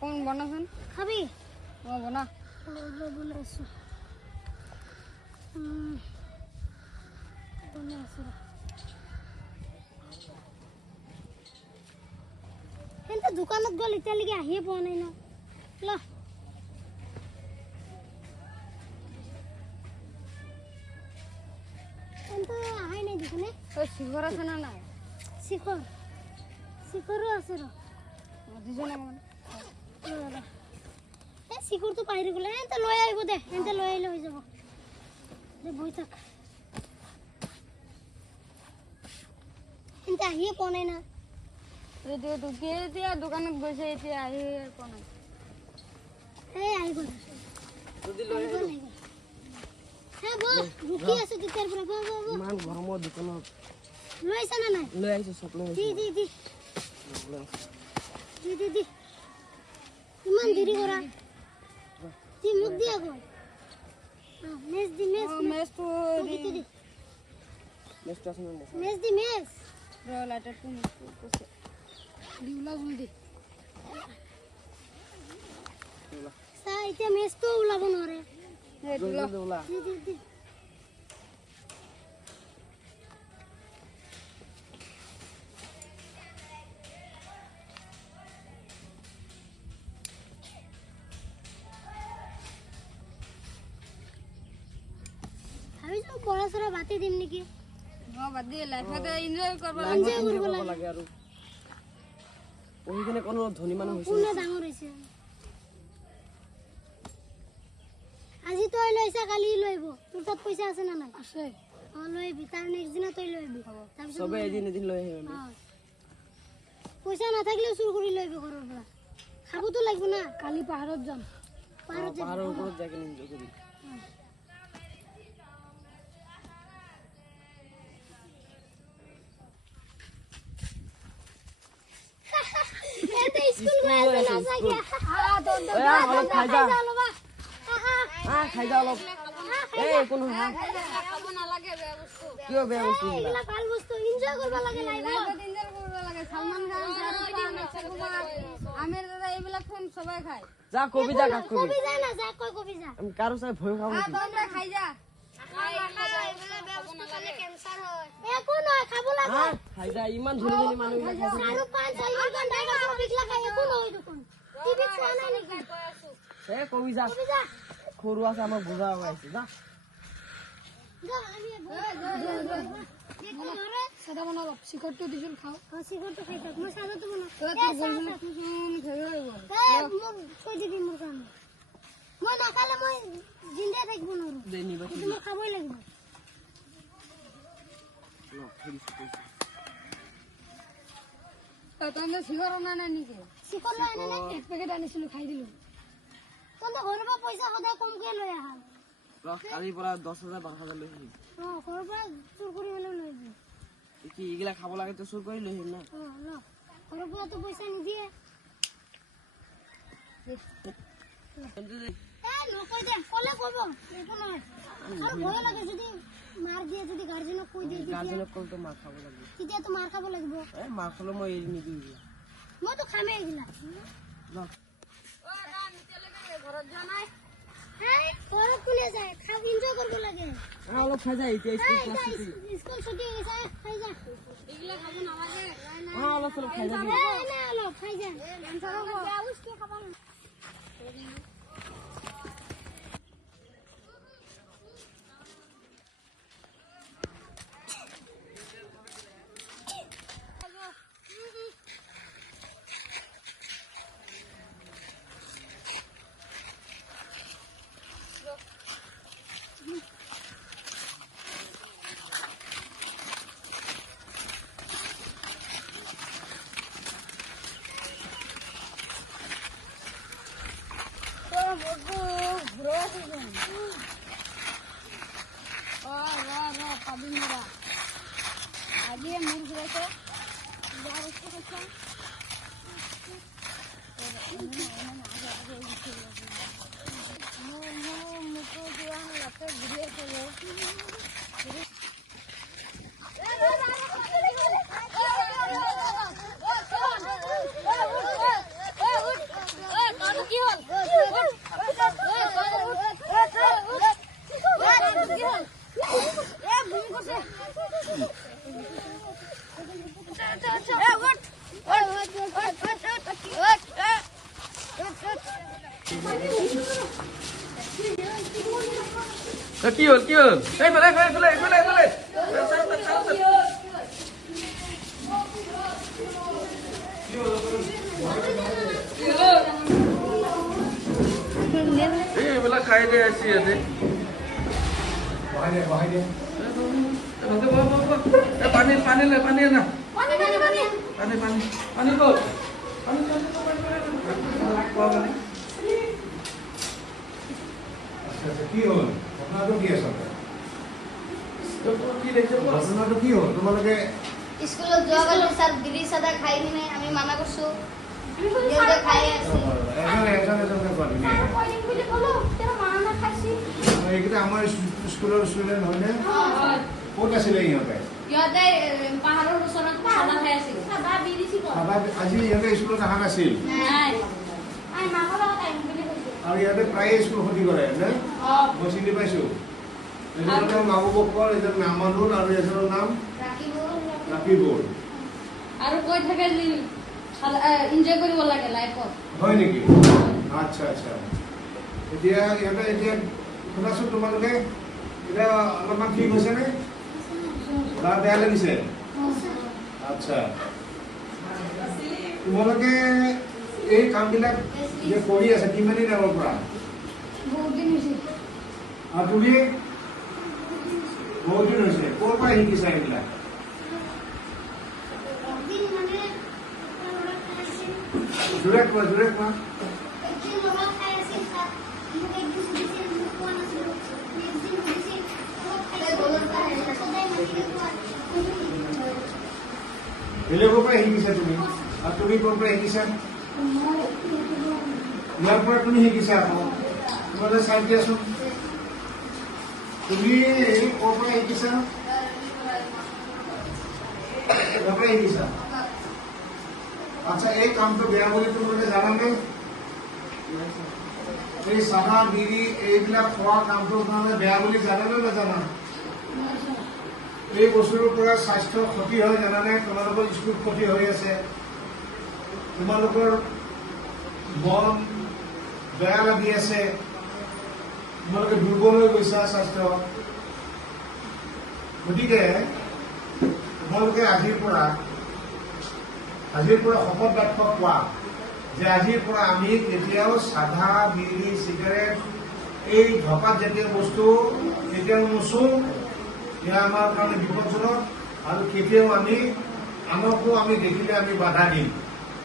কোন বনাচোন খাবি বনা বনাইছো বনাইছো কিন্তু দোকানত গ'ল এতিয়ালৈকে আহিয়ে পোৱা নাই ন ল কিন্তু আহাই নাই দোকানে শিখৰ আছে না নাই শিখৰো আছে ৰ দিছো না মানে শিখৰটো পাহৰি গ'লে এন্তে লৈ আহিব দে এন্তে লৈ আহিলে হৈ যাব দে বহি থাক এন্তে আহিয়ে পোৱা নাই না এতিয়া দোকানত গৈছে এতিয়া আহি পোৱা নাই এই আহি গ'ল হে বল ৰুকি আছে তেতিয়াৰ পৰা ইমান গৰমৰ দোকানত লৈ আহিছা না নাই লৈ আহিছো চব লৈ দি ইমান দেৰি কৰা দি মোক দিয়া গ'ল মেচ দি মেচটো নেক্সট আছে না মেচ দি মেচ লাইটারটো কৈছে দিউলা জলদি চা এতিয়া মেচটো ওলাব নোৱাৰে ওলা দি ভাবিছো পঢ়া চৰা বাতি দিম নেকি বাদ দিয়ে লাইফতে এনজয় কৰিব লাগে আৰু পঢ়ি কিনে কোনো ধনী মানুহ হৈছে কোনে ডাঙৰ হৈছে আজি তই লৈছা কালি লৈ আহিব তোৰ তাত পইচা আছে না নাই আছে লৈ আহিবি তাৰ নেক্সট দিনা তই লৈ আহিবি তাৰপিছত চবে এদিন লৈ আহিম পইচা নাথাকিলেও চুৰ কৰি লৈ আহিবি ঘৰৰ পৰা খাবতো লাগিব না কালি পাহাৰত যাম পাহাৰৰ ওপৰত যাই কিনে এনজয় কৰিম এতে স্কুল গৈ আছে না চাগে খাই যা অলপ এই কোনো খাব নালাগে বেয়া বস্তু কিয় বেয়া বস্তু এইলা ভাল বস্তু এনজয় কৰিব লাগে লাইফত এনজয় কৰিব লাগে সালমান খান শাহৰুখ খান অক্ষয় কুমাৰ আমিৰ দাদা এইবিলাক ফিল্ম সবাই খায় যা কবি যা কাক কবি যা না যা কই কবি যা আমি কারো সাথে ভয় খাবো না তোমরা খাই যা একো নয় খাব লাগে খাই যা ইমান ধনী ধনী মানুহ শাহৰুখ খান সালমান খান টাইগাৰ ছবিকলা খাই একো নহয় দেখোন টিভি চোৱা নাই নেকি এ কবি যা খৰু আছে আমাক বুজা হইছে যা যা আমি সাদা বনাও শিখৰটো দিছিল খাও শিখৰটো খাই থাক মই সাদাটো বনাও থৈ দিবি মোৰ কাৰণে মই নাখালে মই জিন্দা থাকিব নোৱাৰো দে নিবা মই খাবই লাগিব তোমৰা শিখৰ না নাকি শিখৰ লৈ আনে নে এক প্যাকেট আনিছিল খাই দিলো তহঁতে ঘৰৰ পৰা পইচা সদায় কমকে লৈ আহা কালিৰ পৰা 10,000 12,000 লৈ আহিম ঘৰৰ পৰা চুৰ কৰি হ'লেও লৈ আহিবি কি ইগলা খাব লাগে তো চুৰ কৰি লৈ আহিম না ঘৰৰ পৰাতো পইচা নিদিয়ে নকয় দে কলে কব একো নহয় আৰু ভয় লাগে যদি মাৰ দিয়ে যদি গাৰ্জেনক কৈ দিয়ে গাৰ্জেনক কলটো মাৰ খাব লাগিব তেতিয়াতো মাৰ খাব লাগিব মাৰ খালে মই এৰি নিদিওঁ মইতো খামেই এইগিলা ঘৰত যোৱা নাই ঘৰত কোনে যায় খাব এনজয় কৰিব লাগে অলপ খাই যা এতিয়া স্কুল ছুটি হৈ গৈছে খাই যা এইগিলা খাব নালাগে অলপ চলপ খাই যা অলপ খাই যা বেয়া বস্তু খাব কি হ'ল এইফালে এইফালে এইফালে এইফালে এইবিলাক খাই দে আছে ইয়াতে পানী পানী লৈ পানী না পানী ক'ত কি হ'ল ঘটনাটো কি আছে কি দেখিছ ঘটনাটো কি হ'ল তোমালোকে স্কুলত যোৱাকালি ছাৰ বিড়ি চাদা খাই কিনে আমি মানা কৰিছো দেউতা খাই আছে এজনকে কোৱা তুমি এইকেইটা আমাৰ স্কুলৰ ষ্টুডেণ্ট হয়নে ক'ত আছিলে ইহঁতে সিহঁতে পাহাৰৰ ওচৰত খানা খাই আছিল আজি ইহঁতে স্কুলত অহা নাছিল আৰু ইয়াতে প্ৰায়ে স্কুল ক্ষতি কৰে নে মই চিনি পাইছো এজনৰ নাম বাবু বক্কৰ এজনৰ নাম মামুন আৰু এজনৰ নাম ৰাকিবুল আৰু কৈ থাকে যে এনজয় কৰিব লাগে লাইফত হয় নেকি আচ্ছা আচ্ছা এতিয়া ইহঁতে এতিয়া শুনাচোন তোমালোকে এতিয়া অলপমান ঠিক হৈছেনে গা বেয়া লাগিছে আচ্ছা তোমালোকে এই কামবিলাক যে কৰি আছে কিমান দিন আগৰ পৰা বহুত দিন হৈছে আৰু তুমি বহুত দিন হৈছে ক'ৰ পৰা শিকিছা এইবিলাক জোৰে কোৱা বেলেগৰ পৰা শিকিছা তুমি আৰু তুমি ক'ৰ পৰা শিকিছা ইয়াৰ পৰা তুমি শিকিছা আকৌ তোমালৈ চাই দিয়াচোন তুমি ক'ৰ পৰা শিকিছা ইয়াৰ পৰা শিকিছা আচ্ছা এই কামটো বেয়া বুলি তোমালোকে জানানে এই চাহা বিড়ি এইবিলাক খোৱা কামটো তোমালোকে বেয়া বুলি জানানে নাজানা এই বস্তুটোৰ পৰা স্বাস্থ্যৰ ক্ষতি হয় জানানে তোমালোকৰ স্কুল ক্ষতি হৈ আছে তোমালোকৰ মন বেয়া লাগি আছে তোমালোকে দুৰ্বল হৈ গৈছা স্বাস্থ্য গতিকে তোমালোকে আজিৰ পৰা শপত বাক্য কোৱা যে আজিৰ পৰা আমি কেতিয়াও চাধা বিড়ি চিগাৰেট এই ধপাত জাতীয় বস্তু কেতিয়াও নুচো এয়া আমাৰ কাৰণে বিপদজনক আৰু কেতিয়াও আমি আনকো আমি দেখিলে আমি বাধা দিম